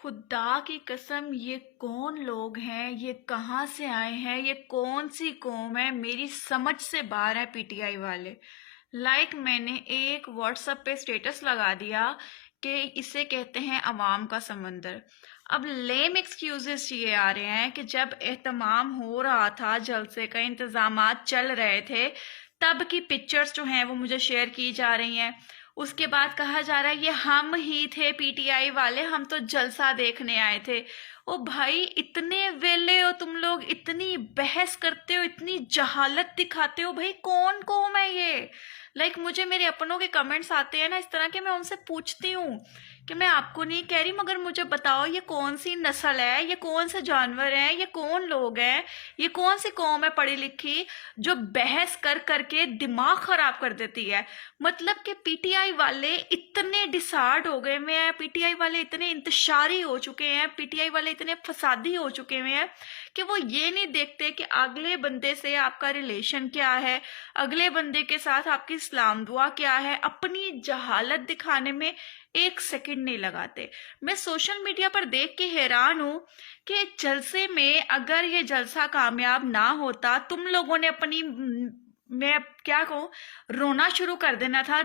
खुदा की कसम, ये कौन लोग हैं? ये कहाँ से आए हैं? ये कौन सी कौम है? मेरी समझ से बाहर है पीटीआई वाले। मैंने एक व्हाट्सएप पे स्टेटस लगा दिया कि इसे कहते हैं अवाम का समंदर। अब लेम एक्सक्यूजेस ये आ रहे हैं कि जब एहतमाम हो रहा था, जलसे का इंतजामात चल रहे थे, तब की पिक्चर्स जो हैं वो मुझे शेयर की जा रही हैं। उसके बाद कहा जा रहा है ये हम ही थे पीटीआई वाले, हम तो जलसा देखने आए थे। ओ भाई, इतने वेले हो तुम लोग, इतनी बहस करते हो, इतनी जहालत दिखाते हो। भाई कौन कौम है ये? मुझे मेरे अपनों के कमेंट्स आते हैं ना इस तरह के, मैं उनसे पूछती हूँ कि मैं आपको नहीं कह रही, मगर मुझे बताओ ये कौन सी नस्ल है, ये कौन से जानवर हैं, ये कौन लोग हैं, ये कौन सी कौम है पढ़ी लिखी जो बहस कर करके दिमाग खराब कर देती है। मतलब कि पीटीआई वाले इतने डिसार्ड हो गए हुए हैं, पीटीआई वाले इतने इंतशारी हो चुके हैं, पीटीआई वाले इतने फसादी हो चुके हुए हैं कि वो ये नहीं देखते कि अगले बंदे से आपका रिलेशन क्या है, अगले बंदे के साथ आपकी इस्लाम दुआ क्या है। अपनी जहालत दिखाने में एक सेकंड नहीं लगाते। मैं सोशल मीडिया पर देख के हैरान हूं कि जलसे में अगर ये जलसा कामयाब ना होता, तुम लोगों ने अपनी मैं क्या कहूँ, रोना शुरू कर देना था।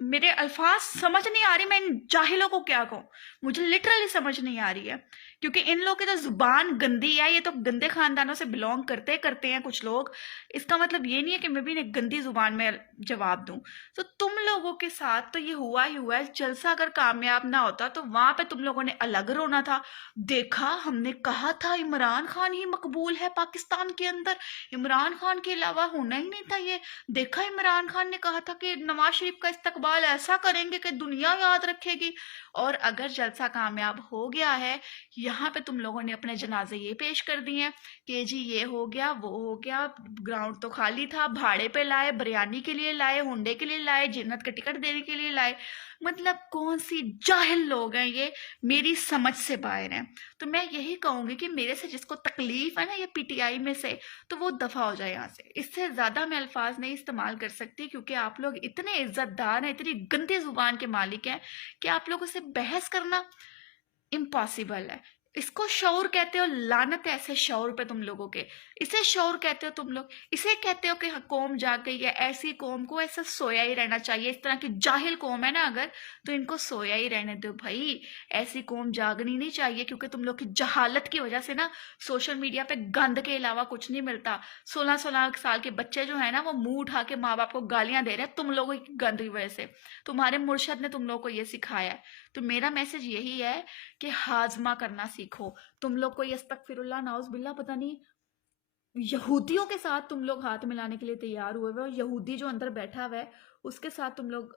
मेरे अल्फाज समझ नहीं आ रही, मैं इन जाहिलों को क्या कहूँ, मुझे लिटरली समझ नहीं आ रही है। क्योंकि इन लोगों की तो जुबान गंदी है, ये तो गंदे खानदानों से बिलोंग करते करते हैं कुछ लोग। इसका मतलब ये नहीं है कि मैं भी एक गंदी जुबान में जवाब दूं। तो तुम लोगों के साथ तो ये हुआ ही हुआ है। जलसा अगर कामयाब ना होता तो वहां पे तुम लोगों ने अलग रोना था। देखा, हमने कहा था इमरान खान ही मकबूल है पाकिस्तान के अंदर, इमरान खान के अलावा होना ही नहीं था ये। देखा, इमरान खान ने कहा था कि नवाज शरीफ का इस्तकबाल ऐसा करेंगे कि दुनिया याद रखेगी। और अगर जलसा कामयाब हो गया है, यहाँ पे तुम लोगों ने अपने जनाजे ये पेश कर दिए हैं कि जी ये हो गया, वो हो गया, ग्राउंड तो खाली था, भाड़े पे लाए, बिरयानी के लिए लाए, हुंडे के लिए लाए, जन्नत का टिकट देने के लिए लाए। मतलब कौन सी जाहिल लोग हैं ये, मेरी समझ से बाहर हैं। तो मैं यही कहूंगी कि मेरे से जिसको तकलीफ है ना ये पीटीआई में से, तो वो दफा हो जाए यहाँ से। इससे ज्यादा मैं अल्फाज नहीं इस्तेमाल कर सकती, क्योंकि आप लोग इतने इज्जतदार हैं, इतनी गंदी जुबान के मालिक हैं कि आप लोगों से बहस करना इम्पॉसिबल है। इसको शौर कहते हो, लानत है ऐसे शौर पे तुम लोगों के। इसे शौर कहते हो तुम लोग, इसे कहते हो कि हाँ, कौम जाग गई है। ऐसी कौम को ऐसा सोया ही रहना चाहिए। इस तरह की जाहिल कौम है ना अगर, तो इनको सोया ही रहने दो भाई। ऐसी कौम जागनी नहीं चाहिए, क्योंकि तुम लोग की जहालत की वजह से ना सोशल मीडिया पे गंद के अलावा कुछ नहीं मिलता। 16-16 साल के बच्चे जो है ना, वो मुंह उठा के माँ बाप को गालियां दे रहे हैं तुम लोगों की गंद की वजह से। तुम्हारे मुर्शद ने तुम लोगों को ये सिखाया है। तो मेरा मैसेज यही है कि हाजमा करना सीखो। तुम लोग को ये अस्तगफिरुल्लाह नाउज़ बिल्लाह, पता नहीं यहूदियों के साथ तुम लोग हाथ मिलाने के लिए तैयार हुए हुए हो। यहूदी जो अंदर बैठा हुआ है उसके साथ तुम लोग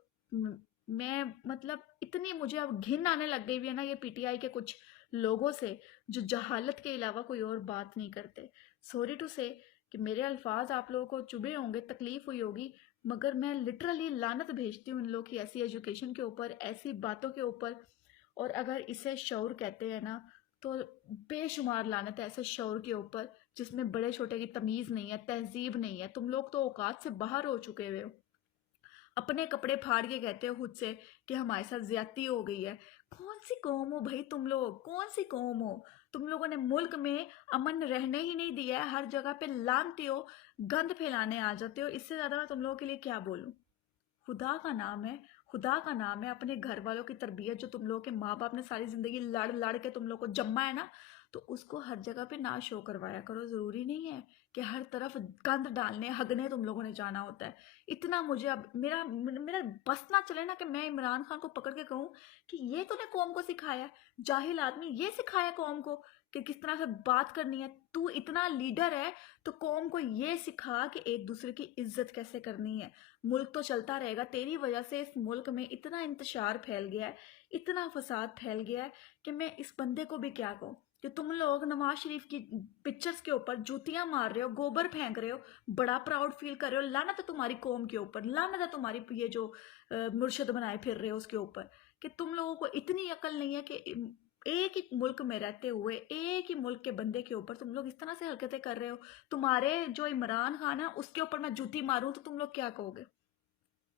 मैं मतलब इतनी मुझे अब घिन आने लग गई हुई है ना ये पीटीआई के कुछ लोगों से, जो जहालत के अलावा कोई और बात नहीं करते। सॉरी टू से कि मेरे अल्फाज आप लोगों को चुभे होंगे, तकलीफ हुई होगी, मगर मैं लिटरली लानत भेजती हूँ इन लोग की ऐसी एजुकेशन के ऊपर, ऐसी बातों के ऊपर। और अगर इसे शौर कहते हैं ना, तो बेशुमार लानत है ऐसे शौर के ऊपर जिसमें बड़े छोटे की तमीज नहीं है, तहजीब नहीं है। तुम लोग तो औकात से बाहर हो चुके हुए हो। अपने कपड़े फाड़ के कहते हो खुद से कि हमारे साथ ज्यादती हो गई है। कौन सी कौम हो भाई तुम लोग? कौन सी कौम हो? तुम लोगों ने मुल्क में अमन रहने ही नहीं दिया है। हर जगह पे लानते हो, गंद फैलाने आ जाते हो। इससे ज्यादा मैं तुम लोगों के लिए क्या बोलूं? खुदा का नाम है, खुदा का नाम है, अपने घर वालों की तरबियत जो तुम लोगों के माँ बाप ने सारी जिंदगी लड़ लड़ के तुम लोग को जम्मा है ना, तो उसको हर जगह पे ना शो करवाया करो। जरूरी नहीं है कि हर तरफ गंद डालने हगने तुम लोगों ने जाना होता है। इतना मुझे अब मेरा मेरा बस ना चले ना कि मैं इमरान खान को पकड़ के कहूँ कि ये तूने कौम को सिखाया है, जाहिल आदमी, ये सिखाया कौम को कि किस तरह से बात करनी है। तू इतना लीडर है तो कौम को ये सिखा कि एक दूसरे की इज्जत कैसे करनी है। मुल्क तो चलता रहेगा, तेरी वजह से इस मुल्क में इतना इंतशार फैल गया है, इतना फसाद फैल गया है कि मैं इस बंदे को भी क्या कहूँ कि तुम लोग नवाज शरीफ की पिक्चर्स के ऊपर जूतियां मार रहे हो, गोबर फेंक रहे हो, बड़ा प्राउड फील कर रहे हो। लानत है तुम्हारी कौम के ऊपर, लानत है तुम्हारी ये जो मुर्शद बनाए फिर रहे हो उसके ऊपर, कि तुम लोगों को इतनी अकल नहीं है कि एक ही मुल्क में रहते हुए एक ही मुल्क के बंदे के ऊपर तुम लोग इस तरह से हरकतें कर रहे हो। तुम्हारे जो इमरान खान है उसके ऊपर मैं जूती मारूं तो तुम लोग क्या कहोगे?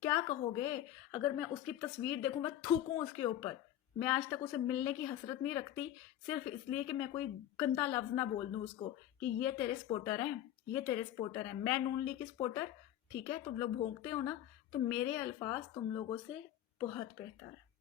क्या कहोगे? अगर मैं उसकी तस्वीर देखूं, मैं थूकूं उसके ऊपर, मैं आज तक उसे मिलने की हसरत नहीं रखती, सिर्फ इसलिए कि मैं कोई गंदा लफ्ज ना बोल दूं उसको कि ये तेरे सपोर्टर हैं, ये तेरे सपोर्टर हैं। मैं नून लीग की सपोर्टर, ठीक है, तुम लोग भोंकते हो ना, तो मेरे अल्फाज तुम लोगों से बहुत बेहतर है।